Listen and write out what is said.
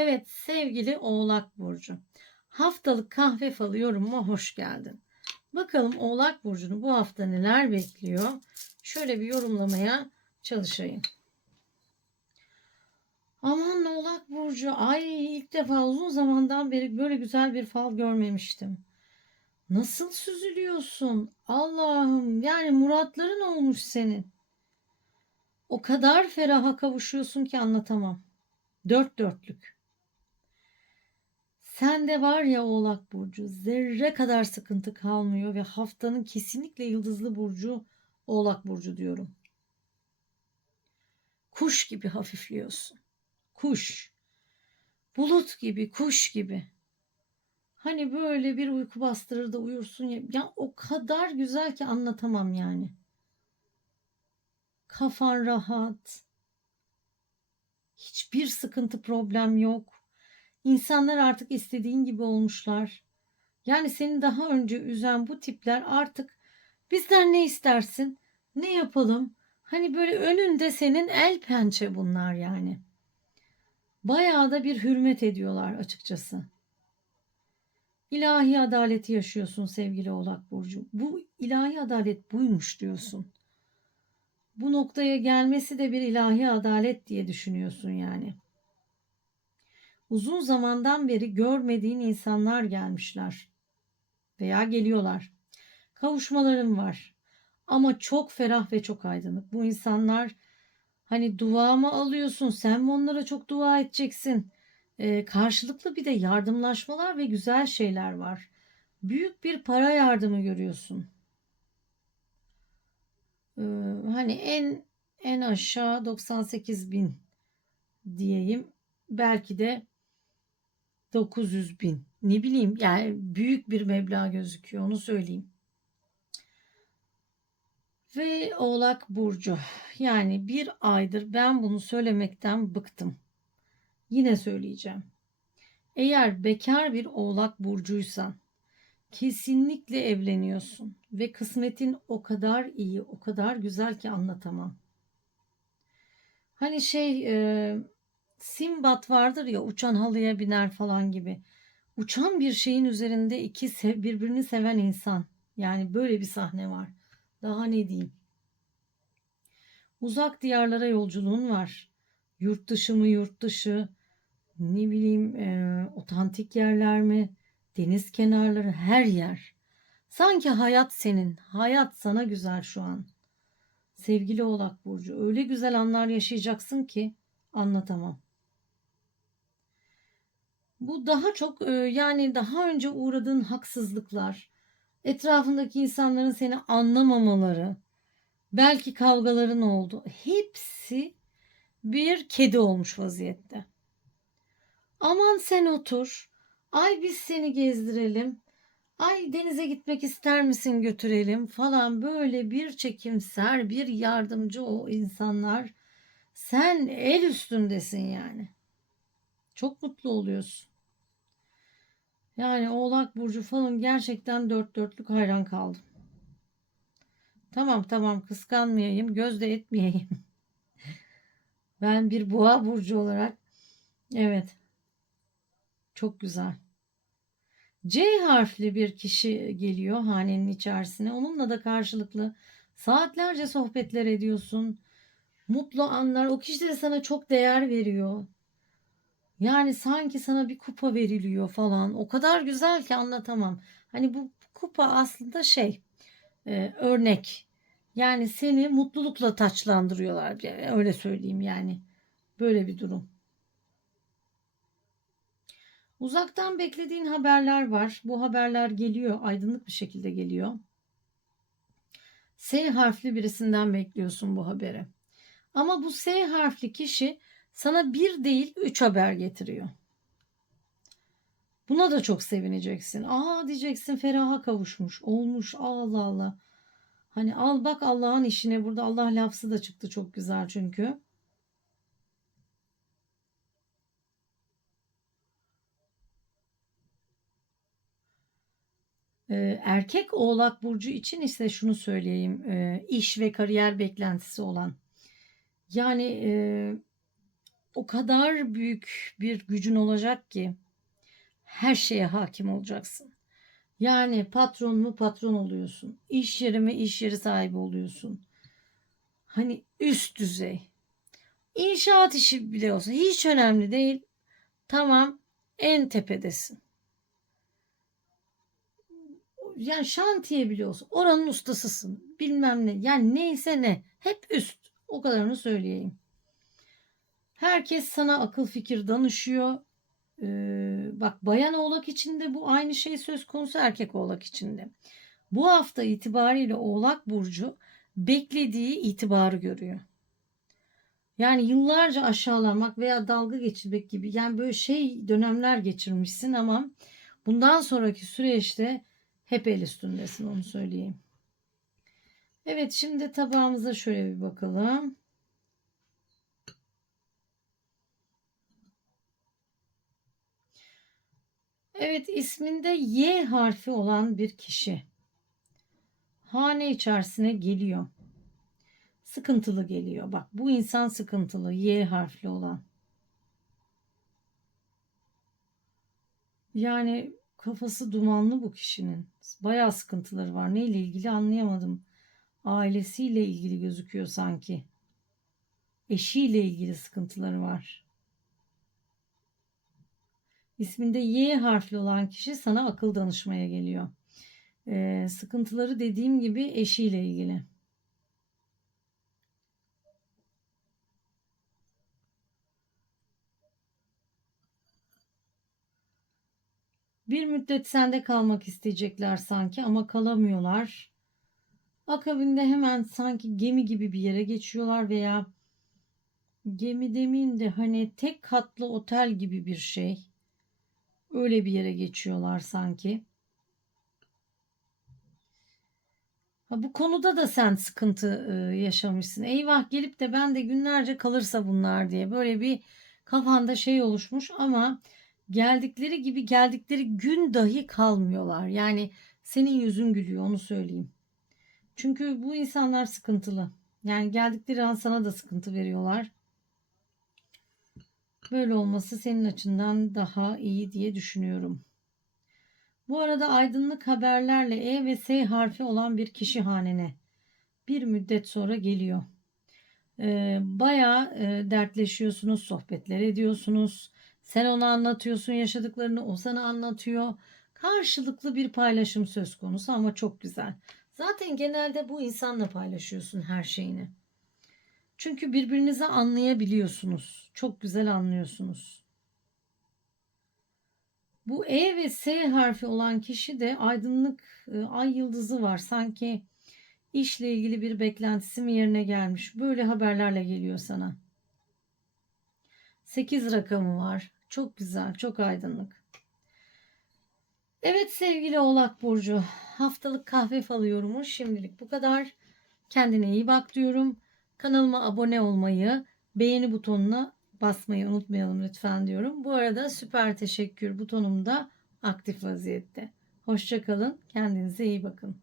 Evet sevgili Oğlak Burcu. Haftalık kahve falı yorumuma hoş geldin. Bakalım Oğlak Burcu'nu bu hafta neler bekliyor? Şöyle bir yorumlamaya çalışayım. Aman Oğlak Burcu ay ilk defa uzun zamandan beri böyle güzel bir fal görmemiştim. Nasıl süzülüyorsun? Allah'ım yani muratların olmuş senin. O kadar feraha kavuşuyorsun ki anlatamam. Dört dörtlük. Sende var ya Oğlak Burcu zerre kadar sıkıntı kalmıyor ve haftanın kesinlikle yıldızlı burcu Oğlak Burcu diyorum. Kuş gibi hafifliyorsun. Kuş. Bulut gibi, kuş gibi. Hani böyle bir uyku bastırır da uyursun ya. Ya o kadar güzel ki anlatamam yani. Kafan rahat. Hiçbir sıkıntı problem yok. İnsanlar artık istediğin gibi olmuşlar. Yani seni daha önce üzen bu tipler artık bizden ne istersin? Ne yapalım? Hani böyle önünde senin el pençe bunlar yani. Bayağı da bir hürmet ediyorlar açıkçası. İlahi adaleti yaşıyorsun sevgili Oğlak Burcu. Bu ilahi adalet buymuş diyorsun. Bu noktaya gelmesi de bir ilahi adalet diye düşünüyorsun yani. Uzun zamandan beri görmediğin insanlar gelmişler veya geliyorlar. Kavuşmalarım var. Ama çok ferah ve çok aydınlık. Bu insanlar hani dua mı alıyorsun? Sen mi onlara çok dua edeceksin? Ee, karşılıklı bir de yardımlaşmalar ve güzel şeyler var. Büyük bir para yardımı görüyorsun. Ee, hani en en aşağı 98 bin diyeyim. Belki de 900 bin. Ne bileyim yani büyük bir meblağ gözüküyor onu söyleyeyim. Ve Oğlak Burcu. Yani bir aydır ben bunu söylemekten bıktım. Yine söyleyeceğim. Eğer bekar bir Oğlak Burcuysan kesinlikle evleniyorsun ve kısmetin o kadar iyi, o kadar güzel ki anlatamam. Hani şey e, Simbat vardır ya uçan halıya biner falan gibi. Uçan bir şeyin üzerinde iki sev, birbirini seven insan. Yani böyle bir sahne var. Daha ne diyeyim? Uzak diyarlara yolculuğun var. Yurt dışı mı yurt dışı, ne bileyim e, otantik yerler mi, deniz kenarları her yer. Sanki hayat senin, hayat sana güzel şu an. Sevgili Oğlak Burcu öyle güzel anlar yaşayacaksın ki anlatamam. Bu daha çok e, yani daha önce uğradığın haksızlıklar, etrafındaki insanların seni anlamamaları, belki kavgaların oldu. Hepsi bir kedi olmuş vaziyette. Aman sen otur. Ay biz seni gezdirelim. Ay denize gitmek ister misin götürelim falan böyle bir çekimser bir yardımcı o insanlar. Sen el üstündesin yani. Çok mutlu oluyorsun. Yani Oğlak Burcu falan gerçekten dört dörtlük hayran kaldım. Tamam tamam kıskanmayayım, gözde etmeyeyim. ben bir boğa burcu olarak evet çok güzel. C harfli bir kişi geliyor hanenin içerisine. Onunla da karşılıklı saatlerce sohbetler ediyorsun. Mutlu anlar. O kişi de sana çok değer veriyor. Yani sanki sana bir kupa veriliyor falan. O kadar güzel ki anlatamam. Hani bu kupa aslında şey e, örnek. Yani seni mutlulukla taçlandırıyorlar. Öyle söyleyeyim yani. Böyle bir durum. Uzaktan beklediğin haberler var. Bu haberler geliyor. Aydınlık bir şekilde geliyor. S harfli birisinden bekliyorsun bu haberi. Ama bu S harfli kişi sana bir değil üç haber getiriyor. Buna da çok sevineceksin. Aa diyeceksin feraha kavuşmuş. Olmuş Allah Allah. Hani al bak Allah'ın işine burada Allah lafzı da çıktı çok güzel çünkü. Ee, erkek oğlak burcu için ise şunu söyleyeyim. Ee, iş ve kariyer beklentisi olan. Yani e, o kadar büyük bir gücün olacak ki her şeye hakim olacaksın. Yani patron mu patron oluyorsun. İş yeri mi iş yeri sahibi oluyorsun. Hani üst düzey. İnşaat işi bile olsa hiç önemli değil. Tamam en tepedesin. Yani şantiye bile olsa oranın ustasısın. Bilmem ne. Yani neyse ne. Hep üst. O kadarını söyleyeyim. Herkes sana akıl fikir danışıyor. Ee, bak bayan oğlak için de bu aynı şey söz konusu erkek oğlak için de. Bu hafta itibariyle oğlak burcu beklediği itibarı görüyor. Yani yıllarca aşağılamak veya dalga geçirmek gibi yani böyle şey dönemler geçirmişsin ama bundan sonraki süreçte hep el üstündesin onu söyleyeyim. Evet şimdi tabağımıza şöyle bir bakalım. Evet isminde Y harfi olan bir kişi hane içerisine geliyor. Sıkıntılı geliyor. Bak bu insan sıkıntılı. Y harfli olan. Yani kafası dumanlı bu kişinin. Bayağı sıkıntıları var. Neyle ilgili anlayamadım. Ailesiyle ilgili gözüküyor sanki. Eşiyle ilgili sıkıntıları var. İsminde Y harfli olan kişi sana akıl danışmaya geliyor. Ee, sıkıntıları dediğim gibi eşiyle ilgili. Bir müddet sende kalmak isteyecekler sanki ama kalamıyorlar. Akabinde hemen sanki gemi gibi bir yere geçiyorlar veya gemi demeyeyim de hani tek katlı otel gibi bir şey. Öyle bir yere geçiyorlar sanki. Ha, bu konuda da sen sıkıntı e, yaşamışsın. Eyvah gelip de ben de günlerce kalırsa bunlar diye böyle bir kafanda şey oluşmuş ama geldikleri gibi geldikleri gün dahi kalmıyorlar. Yani senin yüzün gülüyor onu söyleyeyim. Çünkü bu insanlar sıkıntılı. Yani geldikleri an sana da sıkıntı veriyorlar. Böyle olması senin açından daha iyi diye düşünüyorum. Bu arada aydınlık haberlerle E ve S harfi olan bir kişi hanene bir müddet sonra geliyor. Ee, bayağı e, dertleşiyorsunuz, sohbetler ediyorsunuz. Sen ona anlatıyorsun yaşadıklarını, o sana anlatıyor. Karşılıklı bir paylaşım söz konusu ama çok güzel. Zaten genelde bu insanla paylaşıyorsun her şeyini. Çünkü birbirinizi anlayabiliyorsunuz. Çok güzel anlıyorsunuz. Bu E ve S harfi olan kişi de aydınlık e, ay yıldızı var. Sanki işle ilgili bir beklentisi mi yerine gelmiş. Böyle haberlerle geliyor sana. 8 rakamı var. Çok güzel, çok aydınlık. Evet sevgili Oğlak Burcu, haftalık kahve falı yorumu şimdilik bu kadar. Kendine iyi bak diyorum. Kanalıma abone olmayı, beğeni butonuna basmayı unutmayalım lütfen diyorum. Bu arada süper teşekkür butonum da aktif vaziyette. Hoşçakalın, kendinize iyi bakın.